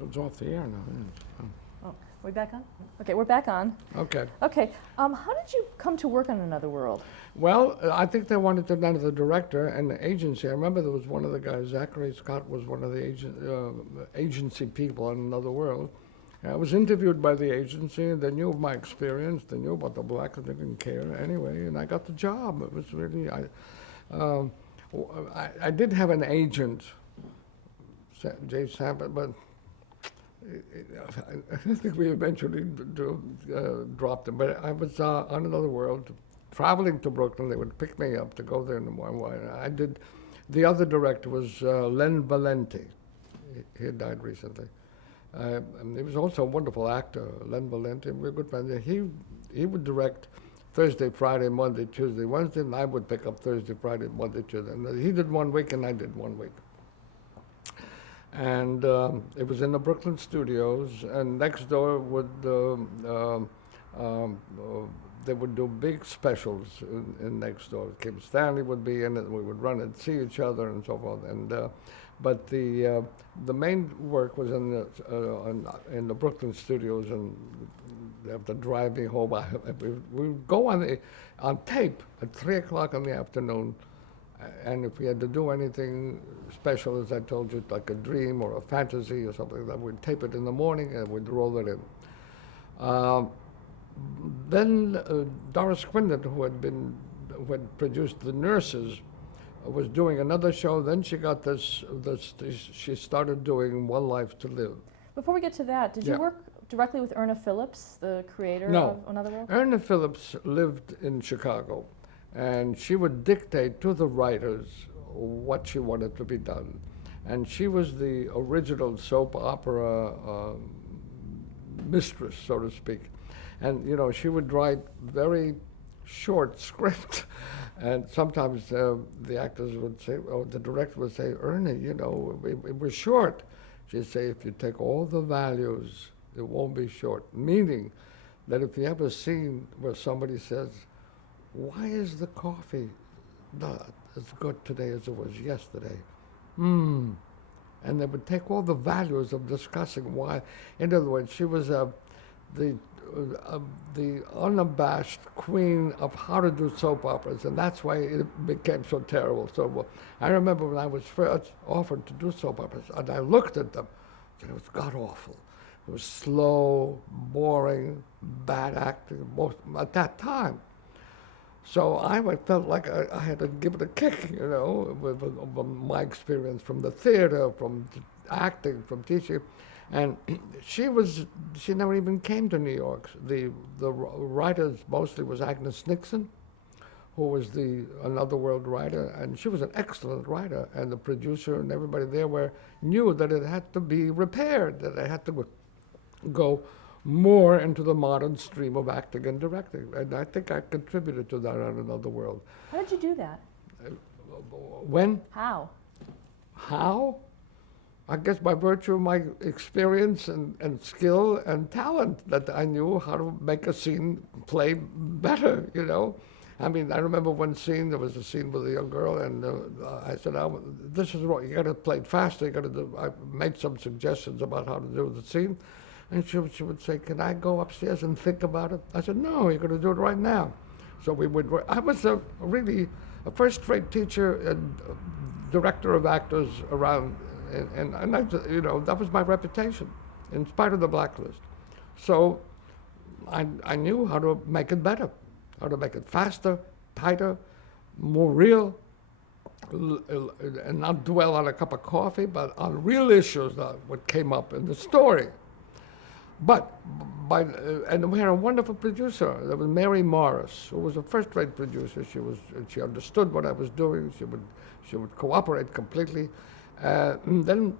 It's off the air now, isn't it? Oh, we back on? Okay, we're back on. Okay. Okay, how did you come to work on Another World? Well, I think they wanted to know the director and the agency. I remember there was one of the guys, Zachary Scott, was one of the agency people on Another World. I was interviewed by the agency, and they knew of my experience. They knew about the black, and they didn't care anyway. And I got the job. It was really, um, I did have an agent, Jay Sabat, but I think we eventually dropped him. But I was on Another World, traveling to Brooklyn. They would pick me up to go there in the morning. I did. The other director was Len Valenti. He had died recently. And he was also a wonderful actor, Len Valenti. We were good friends. He would direct Thursday, Friday, Monday, Tuesday, Wednesday, and I would pick up Thursday, Friday, Monday, Tuesday. And he did 1 week, and I did 1 week. And it was in the Brooklyn studios, and next door would they would do big specials in next door. Kim Stanley would be in it. We would run and see each other and so forth. And but the main work was in the Brooklyn studios, and they have to drive me home. We would go on tape at 3 o'clock in the afternoon. And if we had to do anything special, as I told you, like a dream or a fantasy or something, that we'd tape it in the morning and we'd roll it in. Then Doris Quinlan, who had produced The Nurses, was doing another show. Then she got she started doing One Life to Live. Before we get to that, did you Yeah. work directly with Erna Phillips, the creator No. of Another World? Erna Phillips lived in Chicago, and she would dictate to the writers what she wanted to be done. And she was the original soap opera mistress, so to speak. And, you know, she would write very short script. And sometimes the actors would say, or the director would say, Ernie, you know, it was short. She'd say, if you take all the values, it won't be short. Meaning that if you have a scene where somebody says, why is the coffee not as good today as it was yesterday? And they would take all the values of discussing why. In other words, she was the unabashed queen of how to do soap operas, and that's why it became so terrible. So I remember when I was first offered to do soap operas, and I looked at them, and it was god awful. It was slow, boring, bad acting, at that time. So I felt like I had to give it a kick, you know, with my experience from the theater, from acting, from teaching. And she never even came to New York. The writers mostly was Agnes Nixon, who was the Another World writer, and she was an excellent writer. And the producer and everybody there knew that it had to be repaired, that it had to go more into the modern stream of acting and directing. And I think I contributed to that on Another World. How did you do that? When? How? How? I guess by virtue of my experience and skill and talent, that I knew how to make a scene play better, you know. I mean, I remember one scene, there was a scene with a young girl, and I said, oh, this is wrong, you gotta play it faster, I made some suggestions about how to do the scene. And she would say, can I go upstairs and think about it? I said, no, you're going to do it right now. So I was really a first-rate teacher and director of actors around, and I, you know, that was my reputation, in spite of the blacklist. So I knew how to make it better, how to make it faster, tighter, more real, and not dwell on a cup of coffee, but on real issues, what came up in the story. But and we had a wonderful producer. There was Mary Morris, who was a first-rate producer. She understood what I was doing. She would cooperate completely. And then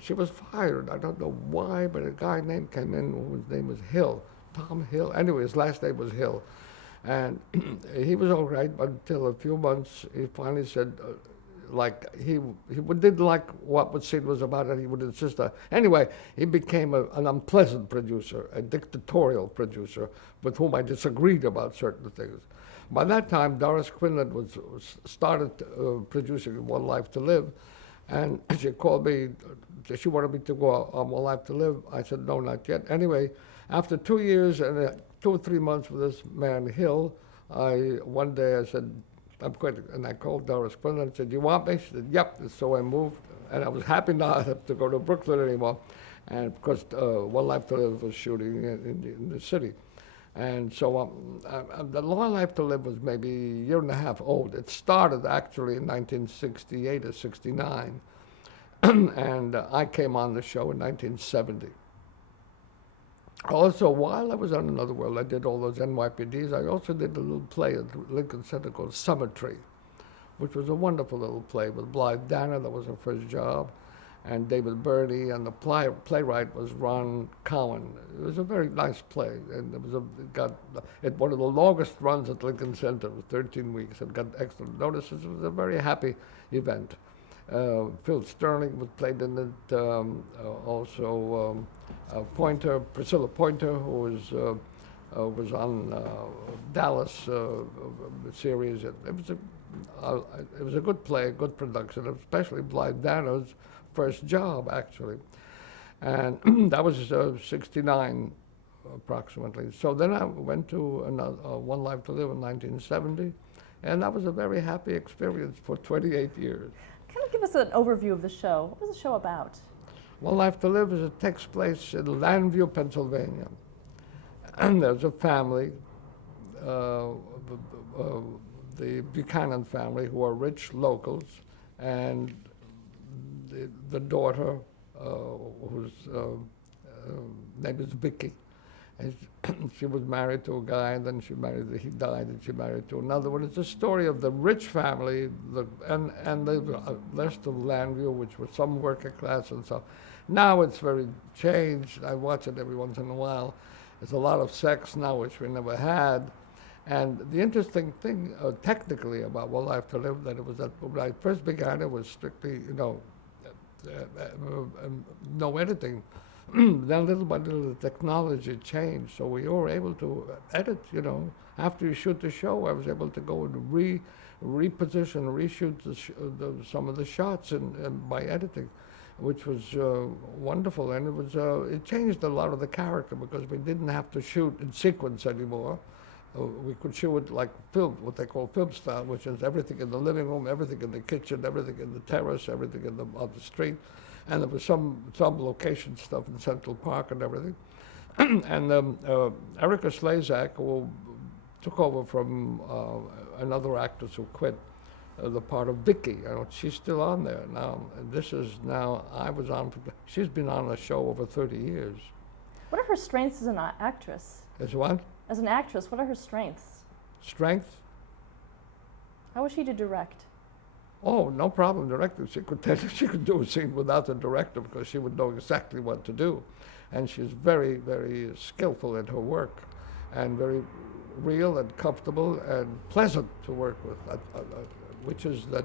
she was fired. I don't know why, but a guy came in whose name was Hill, Tom Hill. Anyway, his last name was Hill, and he was all right until a few months. He finally said, like he didn't like what the scene was about, and he would insist on. Anyway, he became an unpleasant producer, a dictatorial producer, with whom I disagreed about certain things. By that time, Doris Quinlan started producing One Life to Live, and she called me she wanted me to go on One Life to Live. I said, no, not yet. Anyway, after 2 years and 2 or 3 months with this man, Hill, one day I said, I'm quitting. And I called Doris Quinlan and said, you want me? She said, yep. And so I moved. And I was happy not to go to Brooklyn anymore. And because One Life to Live was shooting in the city. And so the One Life to Live was maybe a year and a half old. It started actually in 1968 or 69. And I came on the show in 1970. Also, while I was on Another World, I did all those NYPDs. I also did a little play at Lincoln Center called Summer Tree, which was a wonderful little play with Blythe Danner. That was her first job. And David Burney, and the playwright was Ron Cowan. It was a very nice play, and it got one of the longest runs at Lincoln Center. It was 13 weeks. It got excellent notices. It was a very happy event. Phil Sterling was played in it. Also, Priscilla Pointer, who was on Dallas series. It was a good play, a good production, especially Blythe Danner's first job, actually. And that was 69, approximately. So then I went to One Life to Live in 1970, and that was a very happy experience for 28 years. Kind of give us an overview of the show. What was the show about? One Life to Live takes place in Landview, Pennsylvania. And there's a family, the Buchanan family, who are rich locals, and the daughter, whose name is Vicky, and she was married to a guy, and then he died, and she married to another one. It's a story of the rich family, and the rest of Landview, which was some working class and so. Now it's very changed. I watch it every once in a while. There's a lot of sex now, which we never had. And the interesting thing, technically, about One Life to Live, that it was that when I first began, it was strictly, no editing. Then little by little, the technology changed, so we were able to edit. After you shoot the show, I was able to go and reposition, reshoot some of the shots by editing, which was wonderful, and it changed a lot of the character because we didn't have to shoot in sequence anymore. We could shoot it like film, what they call film style, which is everything in the living room, everything in the kitchen, everything in the terrace, everything on the street. And there was some location stuff in Central Park and everything. And Erica Slezak, who took over from another actress who quit, the part of Vicky. She's still on there now. And she's been on the show over 30 years. What are her strengths as an actress? As what? As an actress, what are her strengths? Strength? How was she to direct? Oh, no problem directing. She could tell you she could do a scene without the director because she would know exactly what to do. And she's very, very skillful in her work and very real and comfortable and pleasant to work with, which is that,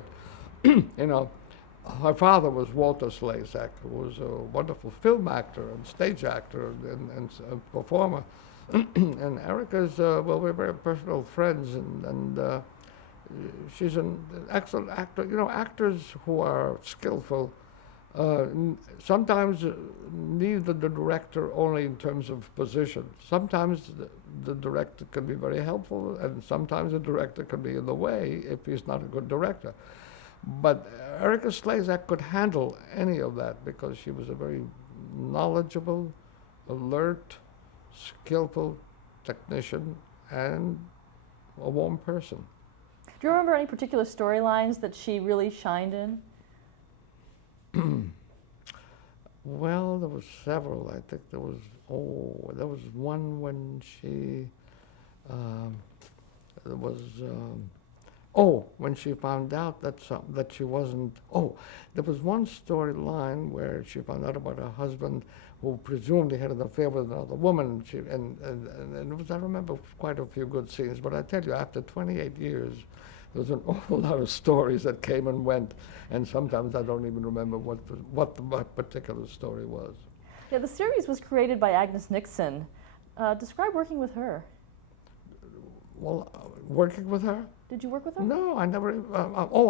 her father was Walter Slezak, who was a wonderful film actor and stage actor and performer. And Erica's, we're very personal friends, and she's an excellent actor. Actors who are skillful sometimes need the director only in terms of position. Sometimes the director can be very helpful, and sometimes the director can be in the way if he's not a good director. But Erica Slezak could handle any of that because she was a very knowledgeable, alert, skillful technician, and a warm person. Do you remember any particular storylines that she really shined in? Well, there was several. I think there was one when she when she found out that she wasn't. There was one storyline where she found out about her husband, who presumably had an affair with another woman. And it was, I remember quite a few good scenes. But I tell you, after 28 years, there was an awful lot of stories that came and went, and sometimes I don't even remember what the particular story was. Yeah, the series was created by Agnes Nixon. Describe working with her. Well, working with her? Did you work with her? No, I never.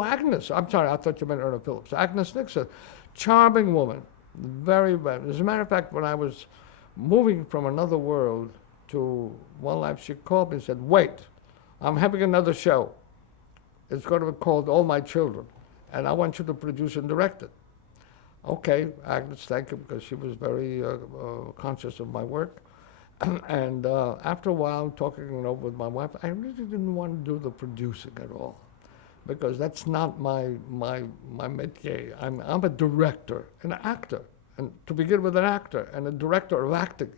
Agnes. I'm sorry, I thought you meant Erna Phillips. Agnes Nixon, charming woman, very bad. As a matter of fact, when I was moving from another world to One Life, she called me and said, "Wait, I'm having another show. It's going to be called All My Children, and I want you to produce and direct it." Okay, Agnes, thank you, because she was very conscious of my work. And after a while, talking it over with my wife, I really didn't want to do the producing at all, because that's not my métier. I'm a director, an actor, and to begin with, an actor and a director of acting,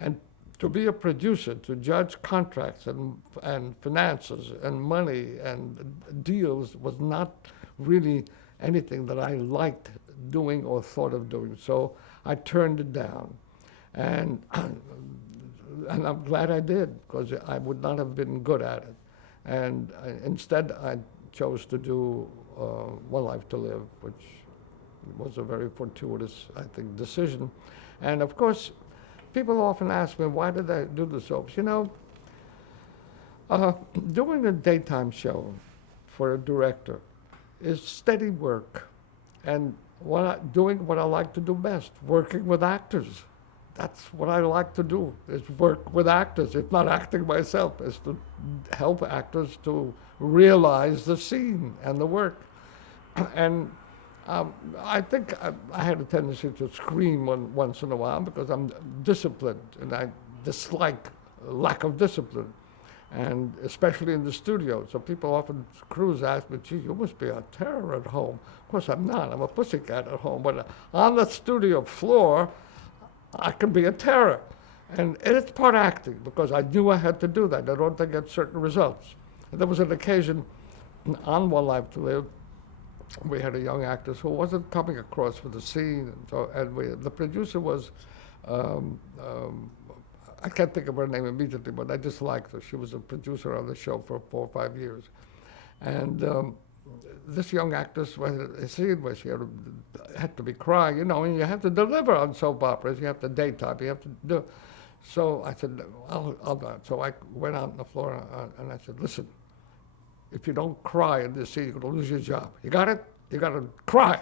and to be a producer, to judge contracts and finances and money and deals was not really anything that I liked doing or thought of doing. So I turned it down, and and I'm glad I did, because I would not have been good at it. And instead, I chose to do One Life to Live, which was a very fortuitous, I think, decision. And of course, people often ask me, why did I do the soaps? You know, doing a daytime show for a director is steady work. And doing what I like to do best, working with actors. That's what I like to do, is work with actors, if not acting myself, is to help actors to realize the scene and the work. And I think I had a tendency to scream once in a while, because I'm disciplined, and I dislike lack of discipline, and especially in the studio. So people often, crews ask me, "Gee, you must be a terror at home." Of course I'm not, I'm a pussycat at home, but on the studio floor, I can be a terror. And it's part acting, because I knew I had to do that in order to get certain results. And there was an occasion on One Life to Live, we had a young actress who wasn't coming across for the scene, the producer was, I can't think of her name immediately, but I just liked her. She was a producer on the show for 4 or 5 years. And this young actress was a scene where she had to be crying, and you have to deliver on soap operas. You have to daytime, you have to do. So I said, I'll do it. So I went out on the floor, and I said, "Listen, if you don't cry in this scene, you're going to lose your job. You got it? You got to cry."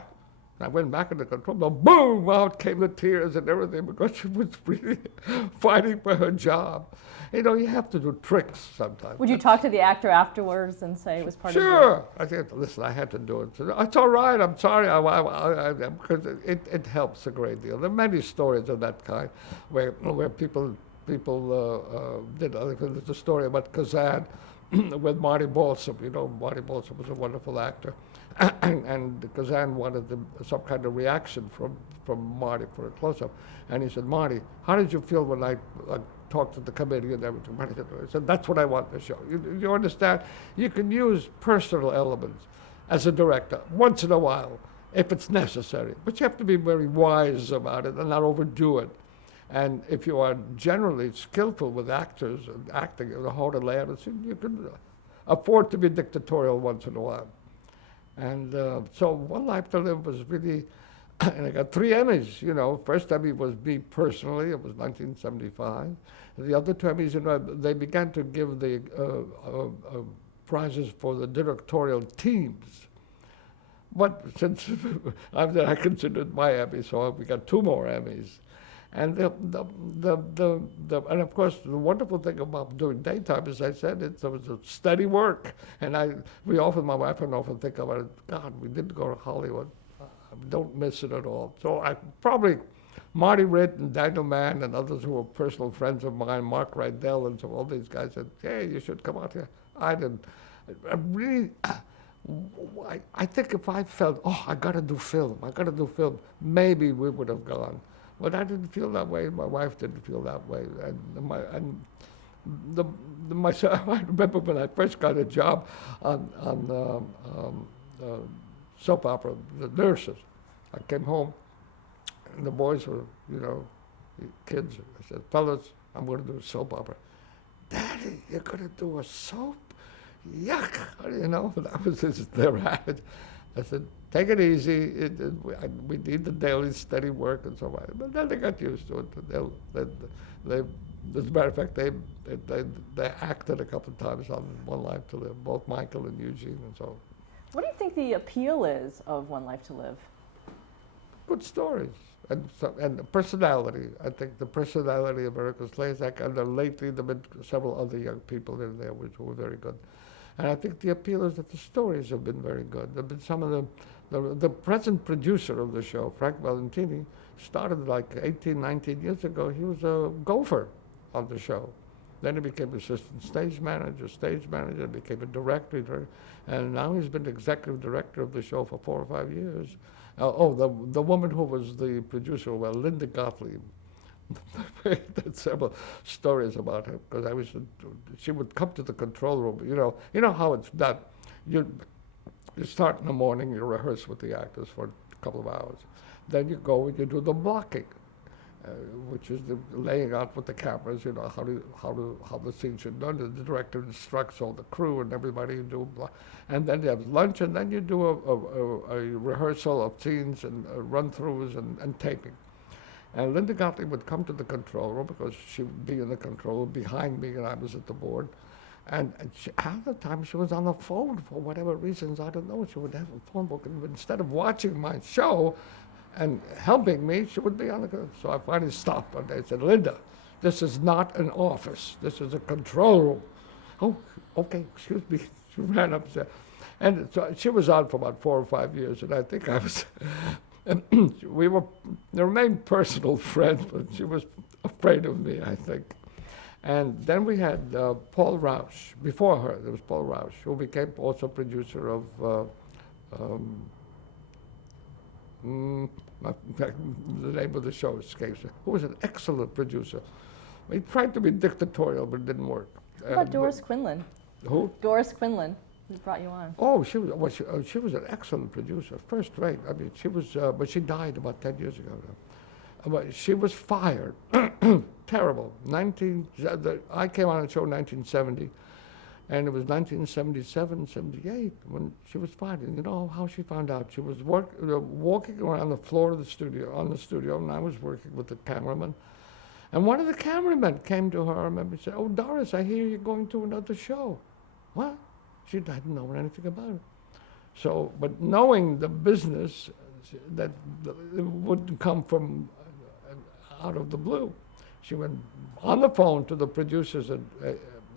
And I went back in the control room, boom, out came the tears and everything, because she was really fighting for her job. You have to do tricks sometimes. Would you talk to the actor afterwards and say it was part of Sure. I said, "Listen, I had to do it." So, "It's all right, I'm sorry," because it helps a great deal. There are many stories of that kind where people did. There's a story about Kazan with Marty Balsam. Marty Balsam was a wonderful actor. And Kazan wanted some kind of reaction from Marty for a close-up. And he said, "Marty, how did you feel when I talked to the committee and everything?" Marty said, "That's what I want to show." You understand? You can use personal elements as a director once in a while, if it's necessary. But you have to be very wise about it and not overdo it. And if you are generally skillful with actors and acting in a whole layout, you can afford to be dictatorial once in a while. And so One Life to Live was really, and I got 3 Emmys, First Emmy was me personally, it was 1975. The other 2 Emmys, they began to give the prizes for the directorial teams. But since I considered my Emmy, so we got 2 more Emmys. And and of course, the wonderful thing about doing daytime, as I said, it was a steady work. And my wife and I often think about it, God, we didn't go to Hollywood. Don't miss it at all. So Marty Ritt and Daniel Mann and others who were personal friends of mine, Mark Rydell and so all these guys said, "Hey, you should come out here." I didn't. I think if I felt, I got to do film, maybe we would have gone. But I didn't feel that way. My wife didn't feel that way. I remember when I first got a job on soap opera, The Nurses. I came home, and the boys were, kids. I said, "Fellas, I'm going to do a soap opera." "Daddy, you're going to do a soap? Yuck!" That was their attitude. I said, "Take it easy. We need the daily steady work and so on." But then they got used to it. As a matter of fact, they acted a couple of times on One Life to Live, both Michael and Eugene and so on. What do you think the appeal is of One Life to Live? good stories. And the personality. I think the personality of Erica Slezak, and then lately there have been several other young people in there which were very good. And I think the appeal is that the stories have been very good. There have been some of the present producer of the show, Frank Valentini, started like 18, 19 years ago. He was a gopher on the show. Then he became assistant stage manager, became a director, and now he's been executive director of the show for 4 or 5 years. The woman who was the producer, well, Linda Gottlieb. There's several stories about her because she would come to the control room. You know how it's done. You start in the morning, you rehearse with the actors for a couple of hours. Then you go and you do the blocking, which is the laying out with the cameras. You know how the scene should be done. The director instructs all the crew and everybody to do, and then you have lunch, and then you do a rehearsal of scenes and run-throughs and taping. And Linda Gottlieb would come to the control room because she would be in the control room behind me, and I was at the board. And half the time she was on the phone for whatever reasons, I don't know. She would have a phone book, and instead of watching my show and helping me, she would be on the control. So I finally stopped one day and said, Linda, this is not an office. This is a control room. Oh, okay, excuse me. She ran upstairs. And so she was on for about 4 or 5 years, and I think I was... we remained personal friends, but she was afraid of me, I think. And then we had Paul Rausch. Before her, there was Paul Rausch, who became also producer of the name of the show escapes me, who was an excellent producer. He tried to be dictatorial, but it didn't work. What about Doris Quinlan? Who? Doris Quinlan. Who brought you on? Oh, she was an excellent producer, first rate. I mean, she was, but she died about 10 years ago now. But she was fired. Terrible. I came on the show in 1970, and it was 1977, 78 when she was fired. And you know how she found out? She was walking around the floor of the studio, and I was working with the cameraman. And one of the cameramen came to her, I remember, and said, "Oh, Doris, I hear you're going to another show." What? She didn't know anything about it. So, but knowing the business, that it wouldn't come from out of the blue, she went on the phone to the producers at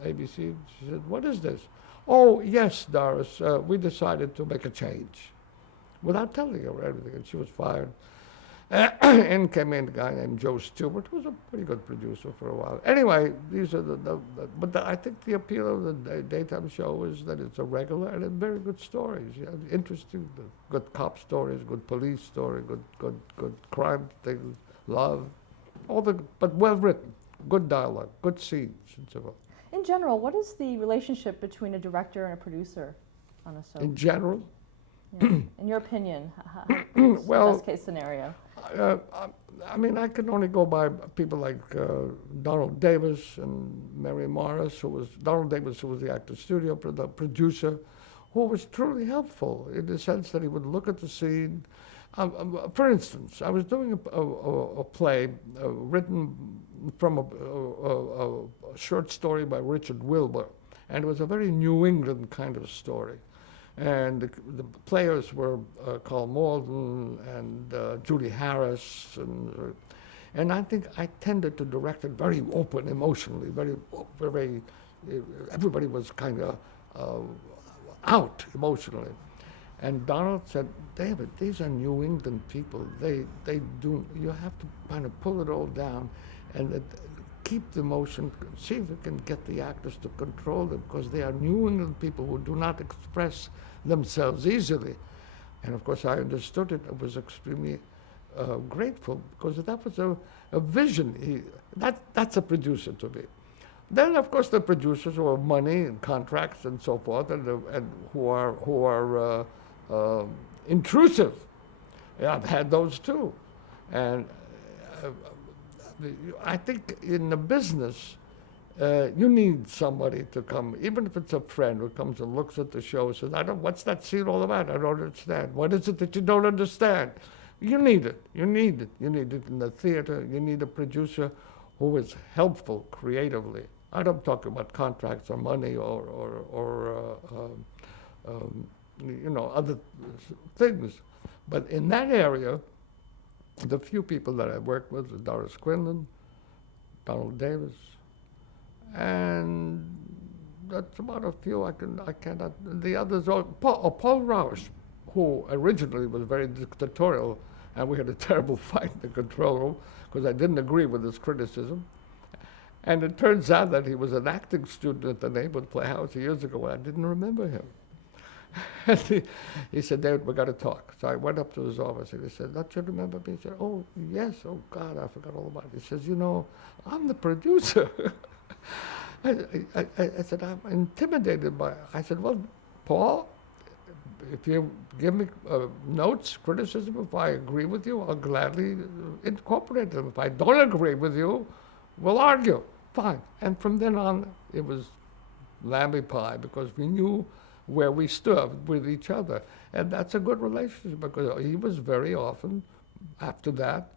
ABC. She said, "What is this?" "Oh, yes, Doris, we decided to make a change," without telling her everything, and she was fired. In came in a guy named Joe Stewart, who was a pretty good producer for a while. Anyway, these are I think the appeal of the daytime show is that it's a regular and very good stories. Yeah, interesting, good cop stories, good police story, good crime things, love, but well written, good dialogue, good scenes, and so on. In general, what is the relationship between a director and a producer on a soap? In general, yeah. In your opinion, what's well, the best case scenario? I mean, I can only go by people like Donald Davis and Mary Morris, Donald Davis, who was the actor studio producer, who was truly helpful in the sense that he would look at the scene. For instance, I was doing a play written from a short story by Richard Wilbur, and it was a very New England kind of story. And the players were Carl Malden and Judy Harris, and I think I tended to direct it very open emotionally, very everybody was kind of out emotionally. And Donald said, "David, these are New England people. You have to kind of pull it all down and keep the emotion, see if we can get the actors to control them, because they are New England people who do not express themselves easily." And of course I understood it. I was extremely grateful, because that was a vision. That's a producer to me. Then of course the producers who have money and contracts and so forth, and who are intrusive. Yeah, I've had those too. And I think in the business, you need somebody to come, even if it's a friend who comes and looks at the show and says, "What's that scene all about? I don't understand. What is it that you don't understand?" You need it. You need it. You need it in the theater. You need a producer who is helpful creatively. I don't talk about contracts or money or other things. But in that area, The few people that I worked with were Doris Quinlan, Donald Davis, and that's about a few I cannot. The others are Paul Rausch, who originally was very dictatorial, and we had a terrible fight in the control room because I didn't agree with his criticism. And it turns out that he was an acting student at the Neighborhood Playhouse years ago, and I didn't remember him. And he said, David, we got to talk. So I went up to his office, and he said, don't you remember me? He said, oh, yes. Oh, God, I forgot all about it. He says, you know, I'm the producer. I said, I'm intimidated by it. I said, well, Paul, if you give me notes, criticism, if I agree with you, I'll gladly incorporate them. If I don't agree with you, we'll argue. Fine. And from then on, it was lamby pie because we knew where we stood with each other. And that's a good relationship because he was very often, after that,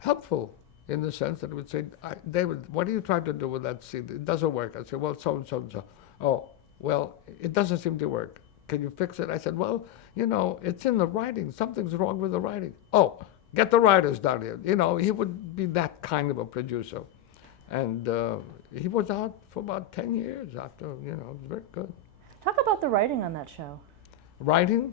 helpful in the sense that he would say, David, what are you trying to do with that scene? It doesn't work. I said, well, so and so and so. Oh, well, it doesn't seem to work. Can you fix it? I said, well, you know, it's in the writing. Something's wrong with the writing. Oh, get the writers down here. You know, he would be that kind of a producer. And he was out for about 10 years after, you know, it was very good. Talk about the writing on that show. Writing?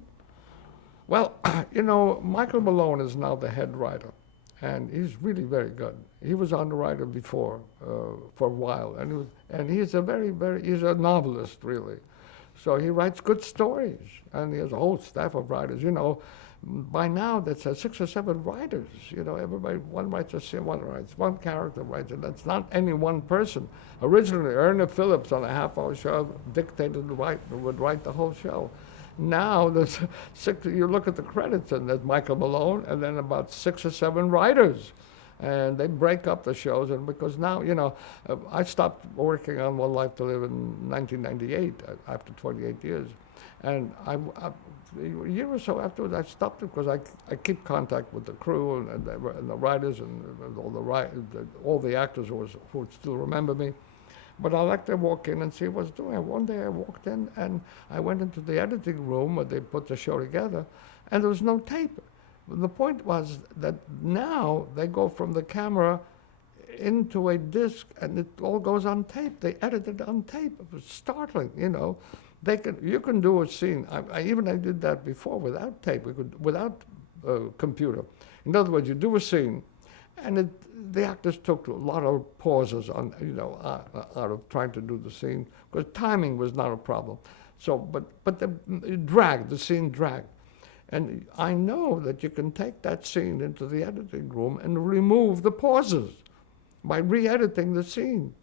Well, you know, Michael Malone is now the head writer, and he's really very good. He was on the writer before, for a while, and he's a he's a novelist, really. So he writes good stories, and he has a whole staff of writers. You know, by now that's 6 or 7 writers. You know, everybody, one writes a scene, one character writes it. That's not any one person. Originally, Erna Phillips on a half-hour show dictated would write the whole show. Now there's 6. You look at the credits, and there's Michael Malone, and then about 6 or 7 writers. And they break up the shows, and because now, you know, I stopped working on One Life to Live in 1998 after 28 years. And a year or so afterwards, I stopped it because I keep contact with the crew and the writers and all the actors who would still remember me. But I like to walk in and see what's doing. And one day I walked in and I went into the editing room where they put the show together, and there was no tape. The point was that now they go from the camera into a disc, and it all goes on tape. They edit it on tape. It was startling, you know. You can do a scene. I did that before without tape. Without computer. In other words, you do a scene, and the actors took a lot of pauses on, you know, out of trying to do the scene because timing was not a problem. So, but the scene dragged. And I know that you can take that scene into the editing room and remove the pauses by re-editing the scene,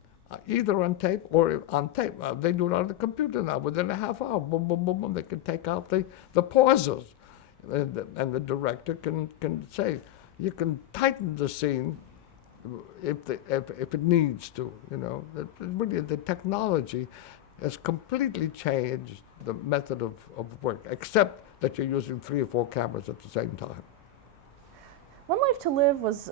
either on tape or on tape. They do it on the computer now. Within a half hour, boom, boom, boom, boom, they can take out the pauses. And the director can say, you can tighten the scene if it needs to, you know. Really, the technology has completely changed the method of work, except that you're using 3 or 4 cameras at the same time. One Life to Live was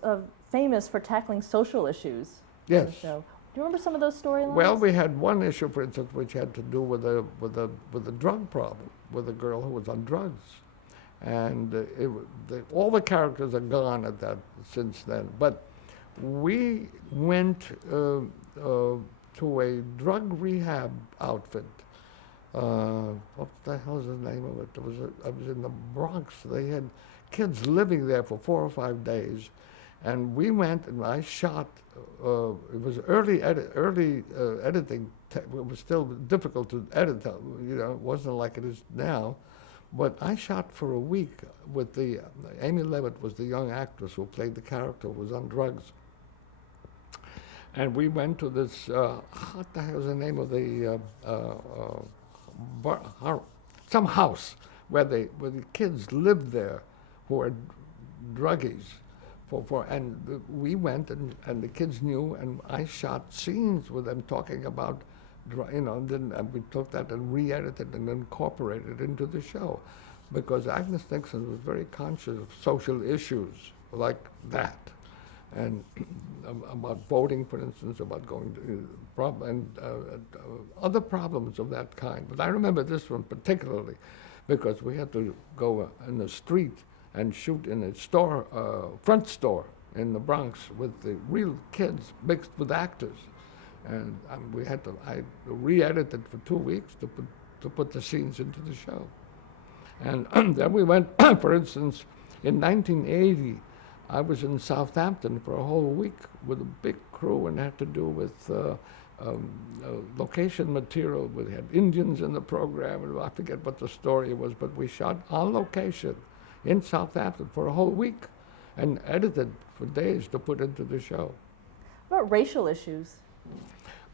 famous for tackling social issues. Yes. On the show. Do you remember some of those storylines? Well, we had one issue, for instance, which had to do with a drug problem, with a girl who was on drugs, and all the characters are gone since then. But we went to a drug rehab outfit. What the hell's the name of it? I was in the Bronx. They had kids living there for 4 or 5 days, and we went and I shot. It was early editing. It was still difficult to edit. You know, it wasn't like it is now. But I shot for a week with Amy Levitt was the young actress who played the character who was on drugs. And we went to this, what the hell is the name of the some house where the kids lived there who were druggies. We went and the kids knew, and I shot scenes with them talking about, you know, and we took that and re-edited and incorporated it into the show, because Agnes Nixon was very conscious of social issues like that, and about voting, for instance, about going to other problems of that kind. But I remember this one particularly because we had to go in the street and shoot in a store, front store in the Bronx with the real kids mixed with actors. And I re-edited for 2 weeks to put the scenes into the show. And then we went, for instance, in 1980, I was in Southampton for a whole week with a big crew, and had to do with location material. We had Indians in the program, and I forget what the story was, but we shot on location in Southampton for a whole week and edited for days to put into the show. What about racial issues?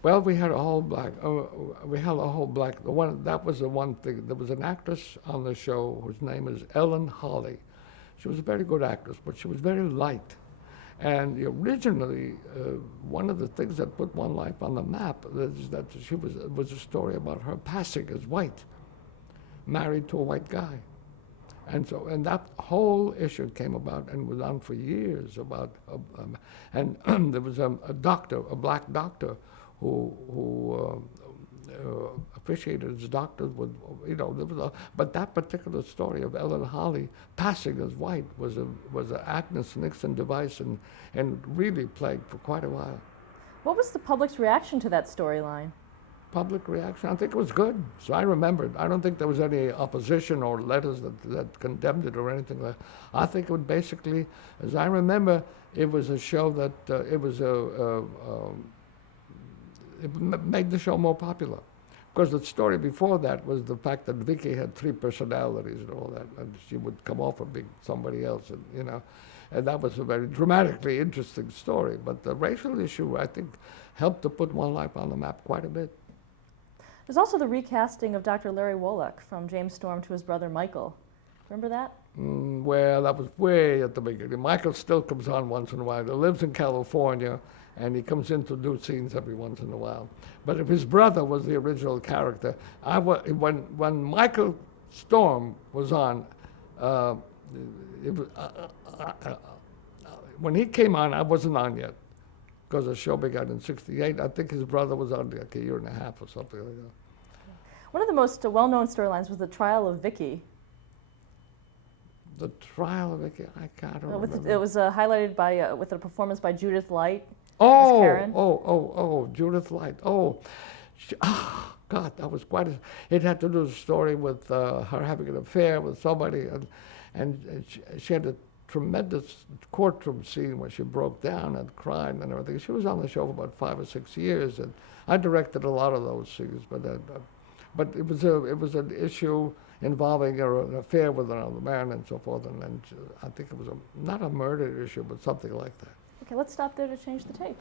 Well, we had a whole black. The one that was the one thing. There was an actress on the show whose name is Ellen Holly. She was a very good actress, but she was very light. And originally, one of the things that put One Life on the map is that she was a story about her passing as white, married to a white guy. And that whole issue came about and was on for years about, and there was a doctor, a black doctor, who officiated as doctors with, but that particular story of Ellen Holly passing as white was a Agnes Nixon device and really plagued for quite a while. What was the public's reaction to that storyline? Public reaction, I think it was good. So I remembered. I don't think there was any opposition or letters that condemned it or anything like that. I think it would basically, as I remember, it was a show that it made the show more popular. Because the story before that was the fact that Vicky had 3 personalities and all that, and she would come off of being somebody else, and that was a very dramatically interesting story. But the racial issue, I think, helped to put One Life on the map quite a bit. There's also the recasting of Dr. Larry Woloch from James Storm to his brother Michael. Remember that? Well, that was way at the beginning. Michael still comes on once in a while. He lives in California, and he comes in to do scenes every once in a while. But if his brother was the original character, when Michael Storm was on, when he came on, I wasn't on yet, because the show began in '68. I think his brother was on like a year and a half or something like that. One of the most well-known storylines was the trial of Vicky. The trial of Vicky, I can't remember. It was highlighted by with a performance by Judith Light. as Karen. Judith Light. God, that was it had to do with a story with her having an affair with somebody, and she had a tremendous courtroom scene where she broke down and cried and everything. She was on the show for about 5 or 6 years, and I directed a lot of those scenes, but it was an issue involving an affair with another man and so forth, and I think it was not a murder issue, but something like that. Okay, let's stop there to change the tape.